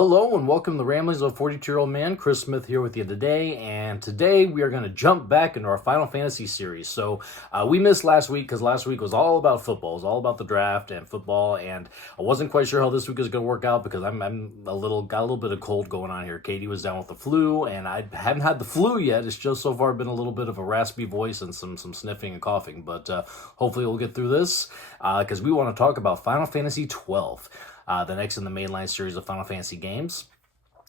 Hello and welcome to the Ramblings of a 42-Year-Old Man. Chris Smith here with you today, and today we are going to jump back into our Final Fantasy series. So we missed last week because last week was all about football. It was all about the draft and football, and I wasn't quite sure how this week was going to work out because I'm got a little bit of cold going on here. Katie was down with the flu, and I haven't had the flu yet. It's just so far been a little bit of a raspy voice and some sniffing and coughing, but hopefully we'll get through this because we want to talk about Final Fantasy XII. The next in the mainline series of Final Fantasy games.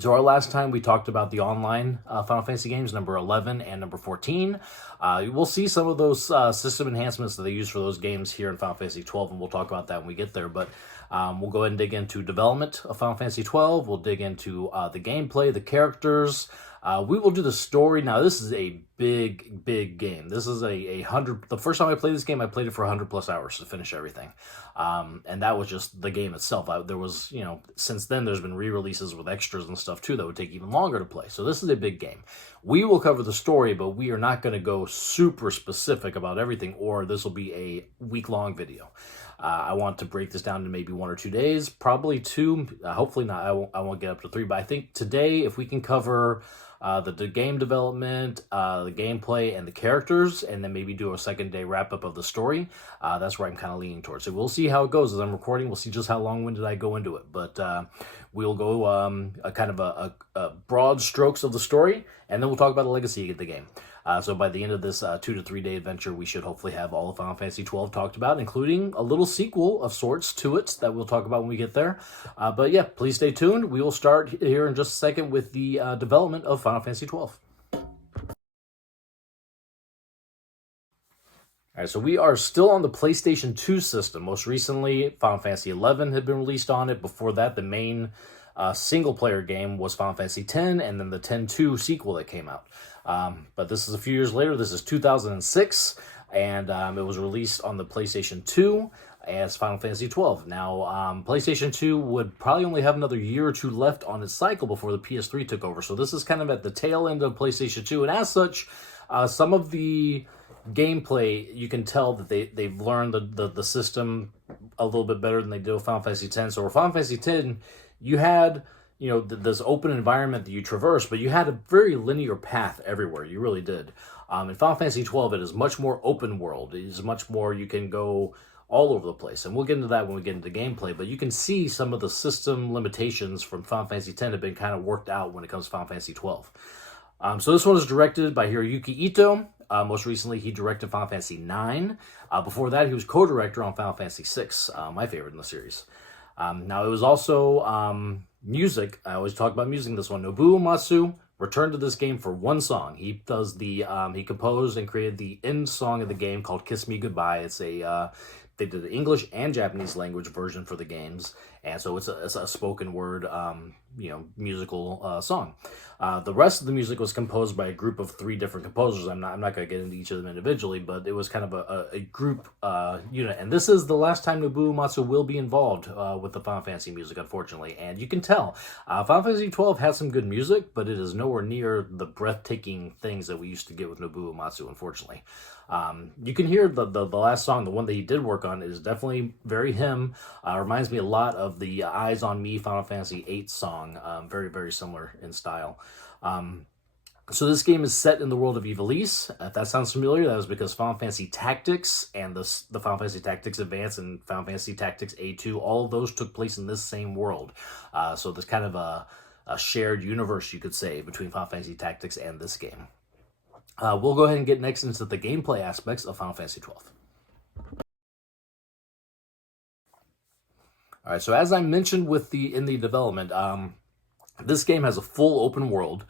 So our last time we talked about the online Final Fantasy games, number 11 and number 14. We'll see some of those system enhancements that they use for those games here in Final Fantasy XII, and we'll talk about that when we get there. But we'll go ahead and dig into development of Final Fantasy XII. We'll dig into the gameplay, the characters. We will do the story. Now, this is a big game. This is a 100... The first time I played this game, I played it for 100+ hours to finish everything. And that was just the game itself. There was, since then, there's been re-releases with extras and stuff, too, that would take even longer to play. So this is a big game. We will cover the story, but we are not going to go super specific about everything, or this will be a week-long video. I want to break this down to maybe 1 or 2 days, probably 2. Hopefully not. I won't get up to 3, but I think today, if we can cover the game development, the gameplay, and the characters, and then maybe do a second day wrap-up of the story, that's where I'm kind of leaning towards. So we'll see how it goes as I'm recording. We'll see just how long-winded I go into it. But we'll go a kind of a broad strokes of the story, and then we'll talk about the legacy of the game. So by the end of this 2 to 3 day adventure, we should hopefully have all of Final Fantasy XII talked about, including a little sequel of sorts to it that we'll talk about when we get there. But yeah, please stay tuned. We will start here in just a second with the development of Final Fantasy XII. All right, so we are still on the PlayStation 2 system. Most recently, Final Fantasy XI had been released on it. Before that, the main single-player game was Final Fantasy X, and then the X-2 sequel that came out. But this is a few years later. This is 2006, and it was released on the PlayStation 2 as Final Fantasy XII. Now, PlayStation 2 would probably only have another year or two left on its cycle before the PS3 took over. So this is kind of at the tail end of PlayStation 2, and as such, some of the gameplay, you can tell that they've learned the system a little bit better than they did with Final Fantasy X. So with Final Fantasy X, you had this open environment that you traverse, but you had a very linear path everywhere. You really did. In Final Fantasy XII, it is much more open world. It is much more, you can go all over the place. And we'll get into that when we get into gameplay, but you can see some of the system limitations from Final Fantasy X have been kind of worked out when it comes to Final Fantasy XII. So this one is directed by Hiroyuki Ito. Most recently, he directed Final Fantasy IX. Before that, he was co-director on Final Fantasy VI, my favorite in the series. Now, it was also music. I always talk about music in this one. Nobuo Uematsu returned to this game for one song. He does the he composed and created the end song of the game called "Kiss Me Goodbye." It's a they did the English and Japanese language version for the games, and so it's a spoken word musical song. The rest of the music was composed by a group of 3 different composers. I'm not going to get into each of them individually, but it was kind of a group unit. And this is the last time Nobuo Uematsu will be involved with the Final Fantasy music, unfortunately. And you can tell Final Fantasy XII has some good music, but it is nowhere near the breathtaking things that we used to get with Nobuo Uematsu, unfortunately. You can hear the last song, the one that he did work on, is definitely very him. Reminds me a lot of the Eyes on Me Final Fantasy VIII song. Very, very similar in style. So this game is set in the world of Ivalice. If that sounds familiar, that was because Final Fantasy Tactics and the Final Fantasy Tactics Advance and Final Fantasy Tactics A2, all of those took place in this same world. So there's kind of a shared universe, you could say, between Final Fantasy Tactics and this game. We'll go ahead and get next into the gameplay aspects of Final Fantasy XII. All right, so as I mentioned in the development, this game has a full open world.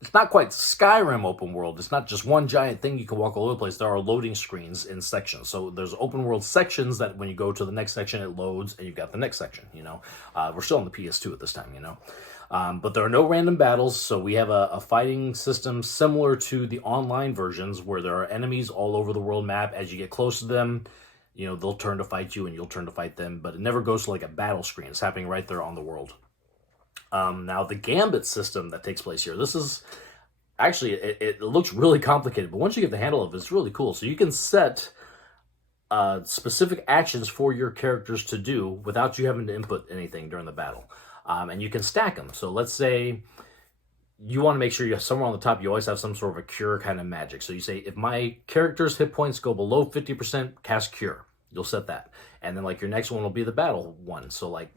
It's not quite Skyrim open world. It's not just one giant thing you can walk all over the place. There are loading screens in sections. So there's open world sections that when you go to the next section, it loads and you've got the next section, We're still on the PS2 at this time, But there are no random battles, so we have a fighting system similar to the online versions where there are enemies all over the world map. As you get close to them, they'll turn to fight you and you'll turn to fight them, but it never goes to like a battle screen. It's happening right there on the world. Now, the gambit system that takes place here, this is actually, it looks really complicated, but once you get the handle of it, it's really cool. So you can set specific actions for your characters to do without you having to input anything during the battle. and you can stack them. So let's say you want to make sure you have somewhere on the top, you always have some sort of a cure kind of magic. So you say, if my character's hit points go below 50%, cast cure. You'll set that. And then like your next one will be the battle one. So like,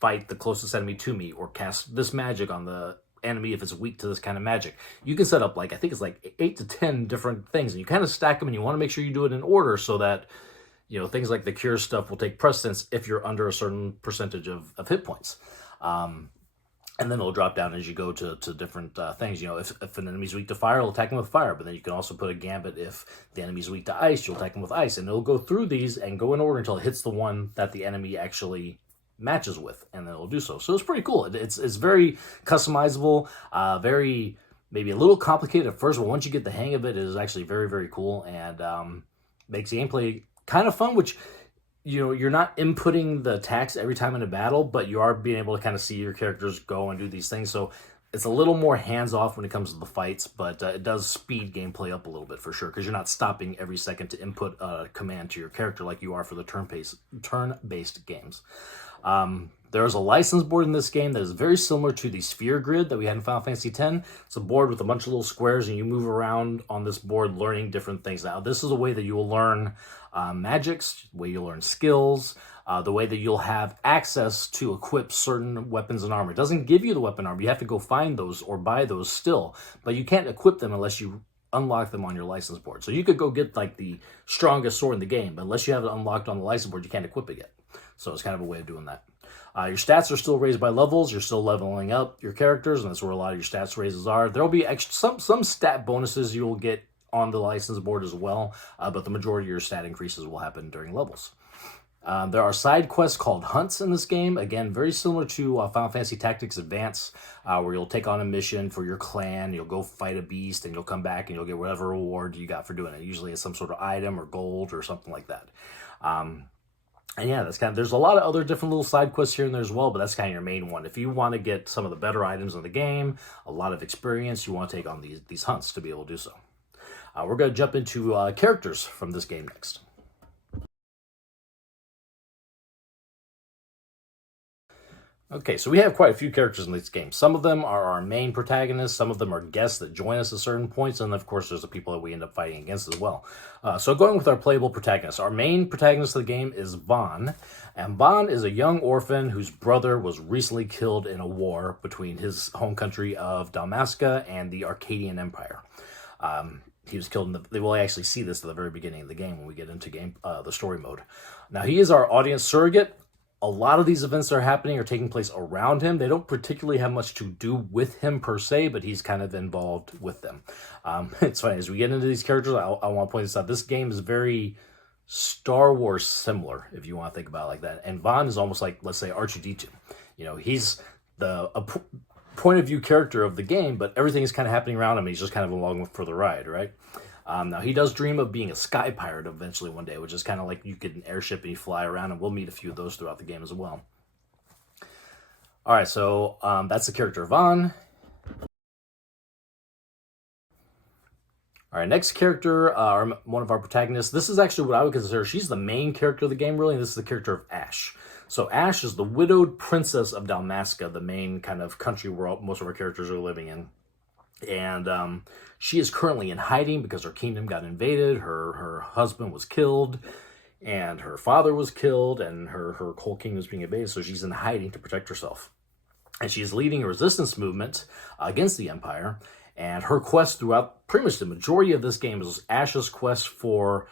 fight the closest enemy to me, or cast this magic on the enemy if it's weak to this kind of magic. You can set up like, I think it's like 8 to 10 different things, and you kind of stack them, and you want to make sure you do it in order so that, things like the cure stuff will take precedence if you're under a certain percentage of hit points. And then it'll drop down as you go to different things. If an enemy's weak to fire, it'll attack them with fire. But then you can also put a gambit if the enemy's weak to ice, you'll attack them with ice. And it'll go through these and go in order until it hits the one that the enemy actually matches with, and then it'll do so. So it's pretty cool. It's very customizable, very maybe a little complicated at first, but once you get the hang of it, it is actually very, very cool, and makes gameplay kind of fun, which you're not inputting the attacks every time in a battle, but you are being able to kind of see your characters go and do these things. So it's a little more hands-off when it comes to the fights, but it does speed gameplay up a little bit for sure, because you're not stopping every second to input a command to your character like you are for the turn-based games. There's a license board in this game that is very similar to the sphere grid that we had in Final Fantasy X. It's a board with a bunch of little squares, and you move around on this board learning different things. Now, this is a way that you will learn magics, the way you'll learn skills, the way that you'll have access to equip certain weapons and armor. It doesn't give you the weapon armor. You have to go find those or buy those still, but you can't equip them unless you unlock them on your license board. So you could go get like the strongest sword in the game, but unless you have it unlocked on the license board, you can't equip it yet. So it's kind of a way of doing that. Your stats are still raised by levels. You're still leveling up your characters, and that's where a lot of your stats raises are. There will be some stat bonuses you will get on the license board as well, but the majority of your stat increases will happen during levels. There are side quests called hunts in this game. Again, very similar to Final Fantasy Tactics Advance, where you'll take on a mission for your clan, you'll go fight a beast, and you'll come back and you'll get whatever reward you got for doing it. Usually it's some sort of item or gold or something like that. And yeah, there's a lot of other different little side quests here and there as well, but that's kind of your main one. If you want to get some of the better items in the game, a lot of experience, you want to take on these hunts to be able to do so. We're going to jump into characters from this game next. Okay, so we have quite a few characters in this game. Some of them are our main protagonists, some of them are guests that join us at certain points, and of course there's the people that we end up fighting against as well. So going with our playable protagonists, our main protagonist of the game is Vaan, and Vaan is a young orphan whose brother was recently killed in a war between his home country of Dalmasca and the Arcadian Empire. He was killed they will actually see this at the very beginning of the game when we get into the story mode. Now, he is our audience surrogate. A lot of these events that are happening are taking place around him. They don't particularly have much to do with him per se, but he's kind of involved with them. It's funny, as we get into these characters, I want to point this out. This game is very Star Wars similar, if you want to think about it like that. And Vaan is almost like, let's say, R2-D2. He's the point of view character of the game, but everything is kind of happening around him. He's just kind of along for the ride, right? Now, he does dream of being a sky pirate eventually one day, which is kind of like you get an airship and you fly around, and we'll meet a few of those throughout the game as well. All right, so that's the character Vaan. All right, next character, one of our protagonists. This is actually what I would consider, she's the main character of the game, really, and this is the character of Ashe. So Ashe is the widowed princess of Dalmasca, the main kind of country where most of our characters are living in. And she is currently in hiding because her kingdom got invaded, her husband was killed, and her father was killed, and her whole kingdom is being invaded, so she's in hiding to protect herself. And she's leading a resistance movement against the Empire, and her quest throughout pretty much the majority of this game is Ashe's quest for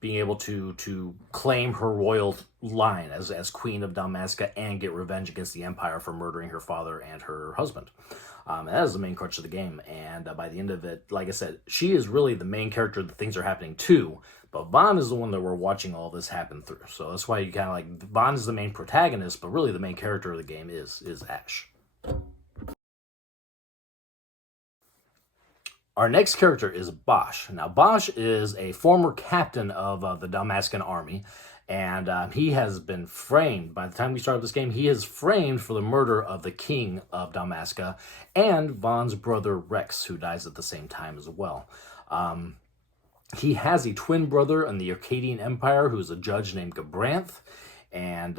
being able to claim her royal line as Queen of Dalmasca and get revenge against the Empire for murdering her father and her husband. And that is the main crutch of the game. And by the end of it, like I said, she is really the main character that things are happening to. But Vaan is the one that we're watching all this happen through. So that's why you kind of like, Vaan is the main protagonist, but really the main character of the game is Ashe. Our next character is Basch. Now, Basch is a former captain of the Dalmascan army, and he has been framed. By the time we started this game, he is framed for the murder of the king of Dalmasca and Vaan's brother Rex, who dies at the same time as well. He has a twin brother in the Arcadian Empire who's a judge named Gabranth, and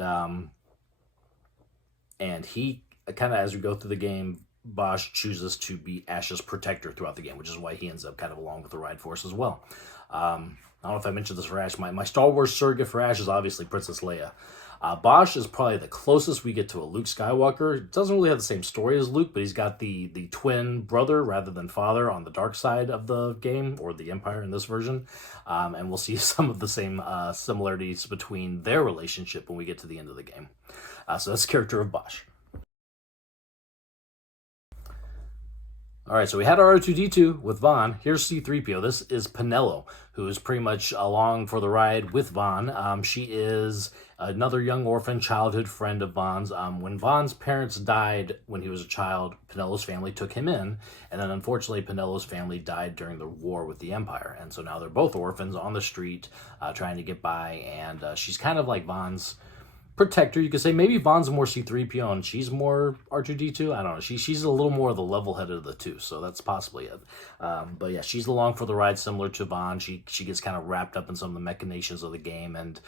and he kind of, as we go through the game, Bosch chooses to be Ash's protector throughout the game, which is why he ends up kind of along with the ride force as well. I don't know if I mentioned this for Ash. My Star Wars surrogate for Ash is obviously Princess Leia. Bosch is probably the closest we get to a Luke Skywalker. Doesn't really have the same story as Luke, but he's got the twin brother rather than father on the dark side of the game, or the Empire in this version. And we'll see some of the same similarities between their relationship when we get to the end of the game. So that's the character of Bosch. All right, so we had our R2-D2 with Vaughn. Here's C-3PO. This is Penelo, who is pretty much along for the ride with Vaughn. She is another young orphan childhood friend of Vaughn's. When Vaughn's parents died when he was a child, Penelo's family took him in, and then unfortunately Penelo's family died during the war with the Empire, and so now they're both orphans on the street trying to get by, and she's kind of like Vaughn's protector. You could say maybe Vaughn's more C-3PO and she's more R2-D2. I don't know. She's a little more of the level-headed of the two, so that's possibly it. But yeah, she's along for the ride, similar to Vaughn. She gets kind of wrapped up in some of the machinations of the game, and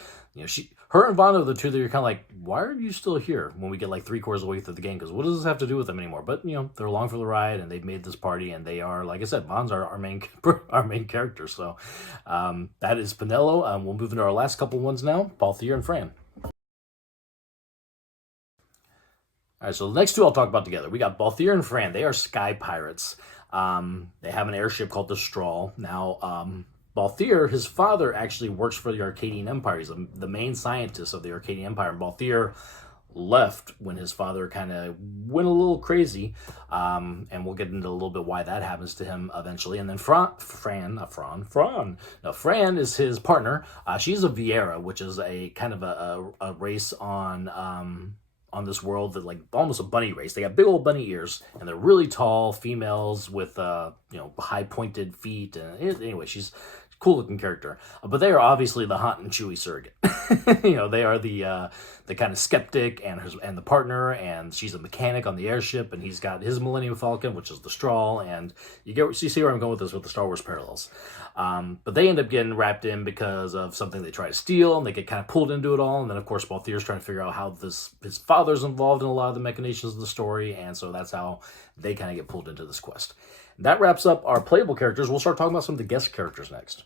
her and Vaughn are the two that you're kind of like, why are you still here? When we get like 3/4 of the way through the game, because what does this have to do with them anymore? But they're along for the ride, and they've made this party, and they are, like I said, Vaughn's our main character. So that is Penelo. We'll move into our last couple ones now. Balthier and Fran. All right, so the next two I'll talk about together. We got Balthier and Fran. They are sky pirates. They have an airship called the Strahl. Now, Balthier, his father, actually works for the Arcadian Empire. He's the main scientist of the Arcadian Empire. And Balthier left when his father kind of went a little crazy. And we'll get into a little bit why that happens to him eventually. And then Fran is his partner. She's a Viera, which is a kind of a race on this world that, like, almost a bunny race. They got big old bunny ears, and they're really tall females with high pointed feet. And anyway, she's a cool looking character. But they are obviously the hot and chewy surrogate. They are the kind of skeptic and the partner, and she's a mechanic on the airship, and he's got his Millennium Falcon, which is the Strahl, and you see where I'm going with this with the Star Wars parallels. But they end up getting wrapped in because of something they try to steal, and they get kind of pulled into it all. And then, of course, Balthier's trying to figure out how his father's involved in a lot of the machinations of the story, and so that's how they kind of get pulled into this quest. And that wraps up our playable characters. We'll start talking about some of the guest characters next.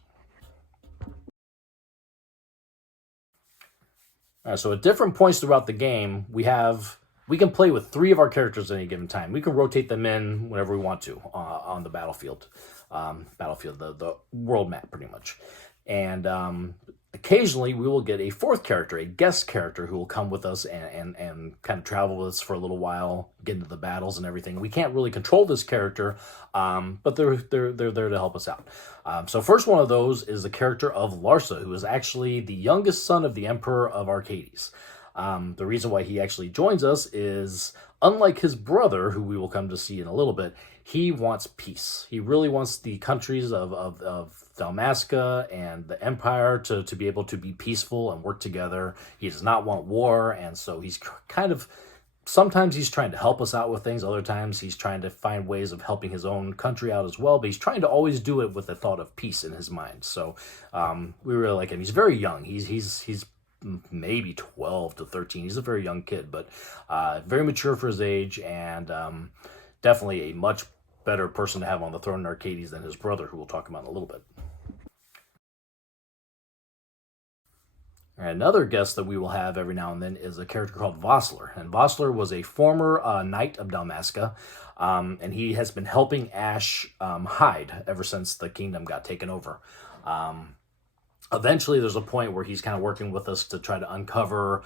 All right, so at different points throughout the game, we can play with 3 of our characters at any given time. We can rotate them in whenever we want to on the battlefield. The world map, pretty much. And occasionally we will get a 4th character, a guest character, who will come with us and kind of travel with us for a little while, get into the battles and everything. We can't really control this character, but they're there to help us out. So first one of those is the character of Larsa, who is actually the youngest son of the Emperor of Arcades. The reason why he actually joins us is, unlike his brother, who we will come to see in a little bit, he wants peace. He really wants the countries of Dalmasca and the Empire to be able to be peaceful and work together. He does not want war, and so he's kind of, sometimes he's trying to help us out with things, other times he's trying to find ways of helping his own country out as well, but he's trying to always do it with the thought of peace in his mind. So we really like him. He's very young. He's maybe 12 to 13. He's a very young kid, but very mature for his age, and definitely a much better person to have on the throne in Arcades than his brother, who we'll talk about in a little bit. And another guest that we will have every now and then is a character called Vossler. And Vossler was a former knight of Dalmasca, and he has been helping Ash hide ever since the kingdom got taken over. Eventually, there's a point where he's kind of working with us to try to uncover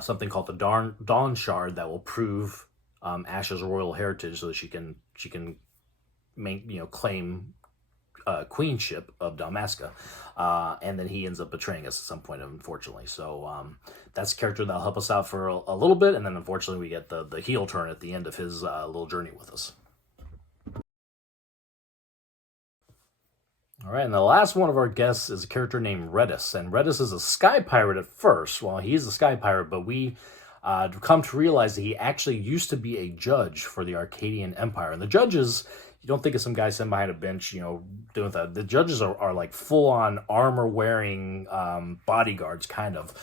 something called the Dawn Shard that will prove Ash's royal heritage, so that she can claim queenship of Dalmasca, and then he ends up betraying us at some point, unfortunately. So that's a character that'll help us out for a little bit, and then unfortunately we get the heel turn at the end of his little journey with us. All right, and the last one of our guests is a character named Redis, and Redis is a sky pirate at first. Well, he is a sky pirate, but we come to realize that he actually used to be a judge for the Arcadian Empire. And the judges you don't think of some guy sitting behind a bench, doing that. The judges are like full-on armor-wearing bodyguards, kind of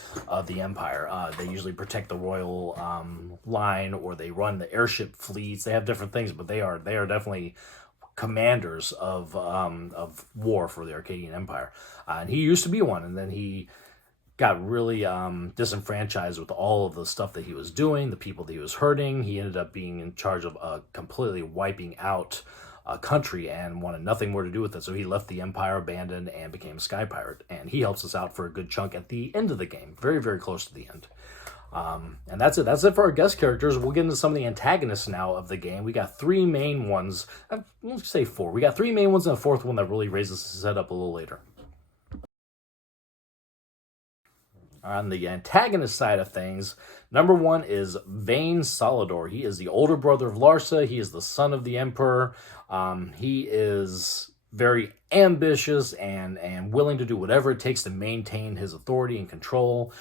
the Empire. They usually protect the royal line, or they run the airship fleets. They have different things, but they are definitely commanders of war for the Arcadian Empire. And he used to be one, and then he got really disenfranchised with all of the stuff that he was doing, the people that he was hurting. He ended up being in charge of completely wiping out a country and wanted nothing more to do with it. So he left the Empire, abandoned, and became a sky pirate. And he helps us out for a good chunk at the end of the game, very, very close to the end. And that's it. That's it for our guest characters. We'll get into some of the antagonists now of the game. We got three main ones. Let's say four. We got three main ones and a fourth one that really raises the setup a little later. On the antagonist side of things, number one is Vayne Solidor. He is the older brother of Larsa. He is the son of the Emperor. He is very ambitious and willing to do whatever it takes to maintain his authority and control.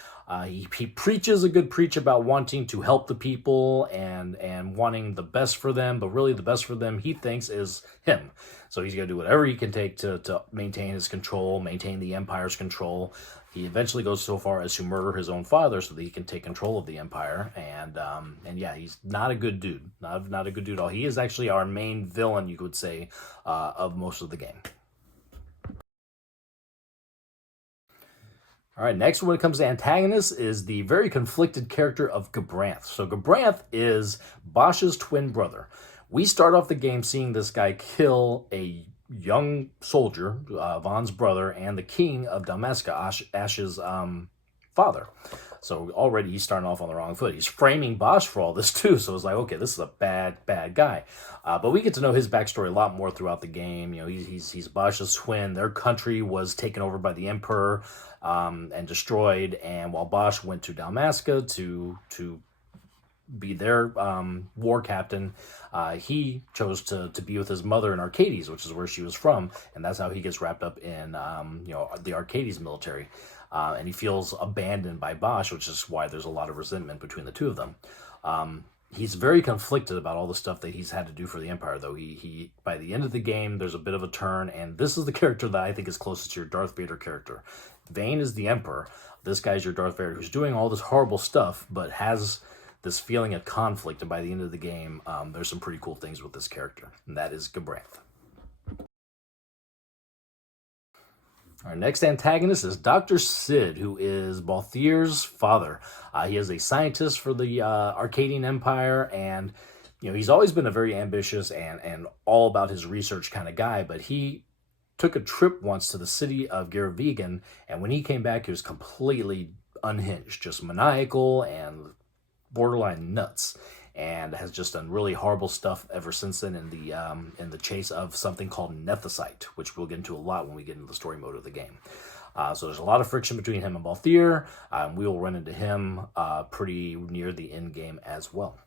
He preaches a good preach about wanting to help the people and wanting the best for them, but really the best for them, he thinks, is him. So he's going to do whatever he can take to maintain his control, maintain the Empire's control. He eventually goes so far as to murder his own father so that he can take control of the Empire. And yeah, he's not a good dude. Not a good dude at all. He is actually our main villain, you could say, of most of the game. All right, next when it comes to antagonists is the very conflicted character of Gabranth. So Gabranth is Bosch's twin brother. We start off the game seeing this guy kill a young soldier, Vaughn's brother, and the king of Dalmasca, Ash's father. So already he's starting off on the wrong foot. He's framing Bosch for all this too. So it's like, okay, this is a bad guy. But we get to know his backstory a lot more throughout the game. He's Bosch's twin. Their country was taken over by the Emperor and destroyed. And while Bosch went to Dalmasca to be their war captain, he chose to be with his mother in Arcades, which is where she was from, and that's how he gets wrapped up in the Arcades military. And he feels abandoned by Bosch, which is why there's a lot of resentment between the two of them. He's very conflicted about all the stuff that he's had to do for the Empire, though. He by the end of the game, there's a bit of a turn, and this is the character that I think is closest to your Darth Vader character. Vayne is the Emperor. This guy's your Darth Vader, who's doing all this horrible stuff, but has this feeling of conflict, and by the end of the game, there's some pretty cool things with this character, and that is Gabranth. Our next antagonist is Dr. Cid, who is Balthier's father. He is a scientist for the Arcadian Empire, and he's always been a very ambitious and all about his research kind of guy, but he took a trip once to the city of Garavegan, and when he came back, he was completely unhinged, just maniacal and borderline nuts, and has just done really horrible stuff ever since then in the chase of something called Nethicite, which we'll get into a lot when we get into the story mode of the game. So there's a lot of friction between him and Balthier. We will run into him pretty near the end game as well.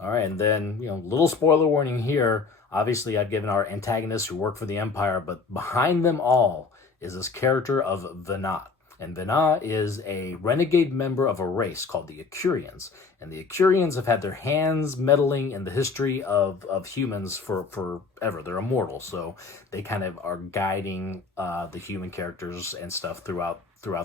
All right, and then, little spoiler warning here. Obviously, I've given our antagonists who work for the Empire, but behind them all is this character of Venat. And Venat is a renegade member of a race called the Acurians. And the Acurians have had their hands meddling in the history of humans for forever. They're immortal, so they kind of are guiding the human characters and stuff throughout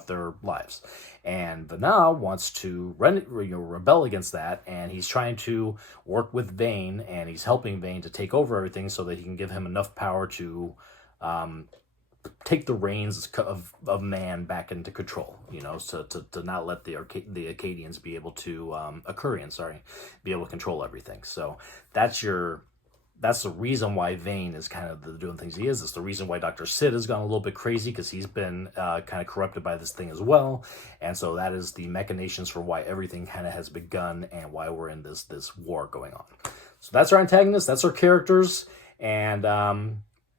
their lives. And Venat wants to rebel against that, and he's trying to work with Vayne, and he's helping Vayne to take over everything so that he can give him enough power to take the reins of man back into control, so to not let the Acadians be able to, Acurians, be able to control everything. So that's the reason why Vayne is kind of doing things he is. It's the reason why Dr. Cid has gone a little bit crazy, because he's been kind of corrupted by this thing as well. And so that is the machinations for why everything kind of has begun and why we're in this war going on. So that's our antagonist. That's our characters. And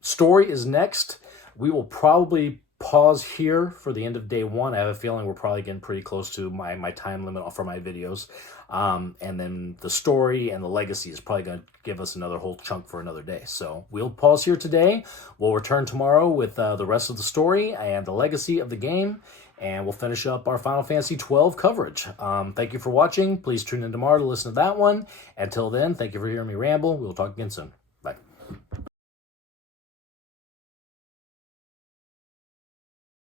story is next. We will probably pause here for the end of day one. I have a feeling we're probably getting pretty close to my time limit for my videos. And then the story and the legacy is probably going to give us another whole chunk for another day. So we'll pause here today. We'll return tomorrow with the rest of the story and the legacy of the game. And we'll finish up our Final Fantasy XII coverage. Thank you for watching. Please tune in tomorrow to listen to that one. Until then, thank you for hearing me ramble. We'll talk again soon.